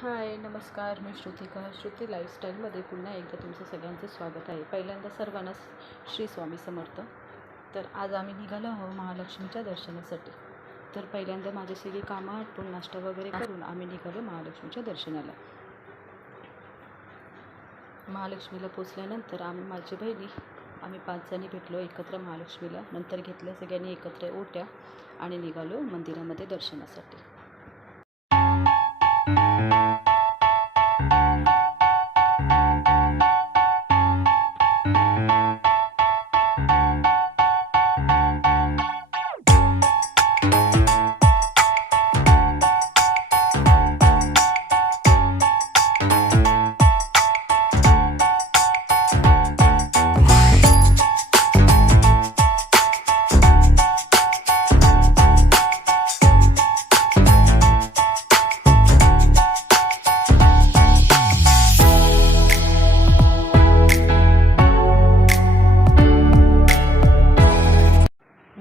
हाय नमस्कार, मी श्रुतिका. श्रुती लाईफस्टाईलमध्ये पुन्हा एकदा तुमचं सगळ्यांचं स्वागत आहे. पहिल्यांदा सर्वांना श्री स्वामी समर्थ. तर आज आम्ही निघालो आहोत महालक्ष्मीच्या दर्शनासाठी. तर पहिल्यांदा माझी सगळी कामं आटपून नाश्ता वगैरे करून आम्ही निघालो महालक्ष्मीच्या दर्शनाला. महालक्ष्मीला पोचल्यानंतर माझी बहिणी आम्ही 5 जणी भेटलो एकत्र महालक्ष्मीला. नंतर घेतल्या सगळ्यांनी एकत्र ओट्या आणि निघालो मंदिरामध्ये दर्शनासाठी.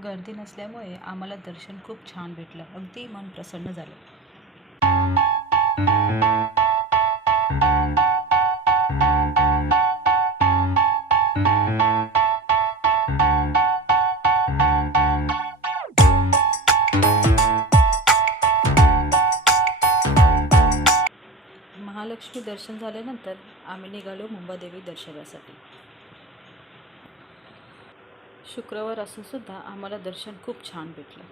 गर्दी नसल्यामुळे आम्हाला दर्शन खूप छान भेटलं. अगदी मन प्रसन्न झालं. महालक्ष्मी दर्शन झाल्यानंतर आम्ही निघालो मुंबादेवी दर्शनासाठी. शुक्रवार असूनसुद्धा आम्हाला दर्शन खूप छान भेटलं.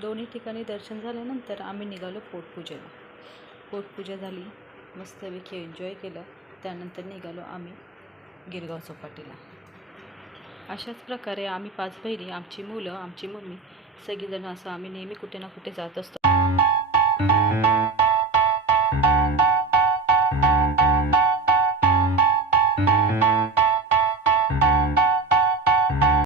दोन्ही ठिकाणी दर्शन झाल्यानंतर आम्ही निघालो पोटपूजेला. पोटपूजा झाली, मस्तपैकी एन्जॉय केलं. त्यानंतर निघालो आम्ही गिरगाव चौपाटीला. अशाच प्रकारे आम्ही 5 बहिणी, आमची मुलं, आमची मम्मी सगळीजणं असं आम्ही नेहमी कुठे ना कुठे जात असतो.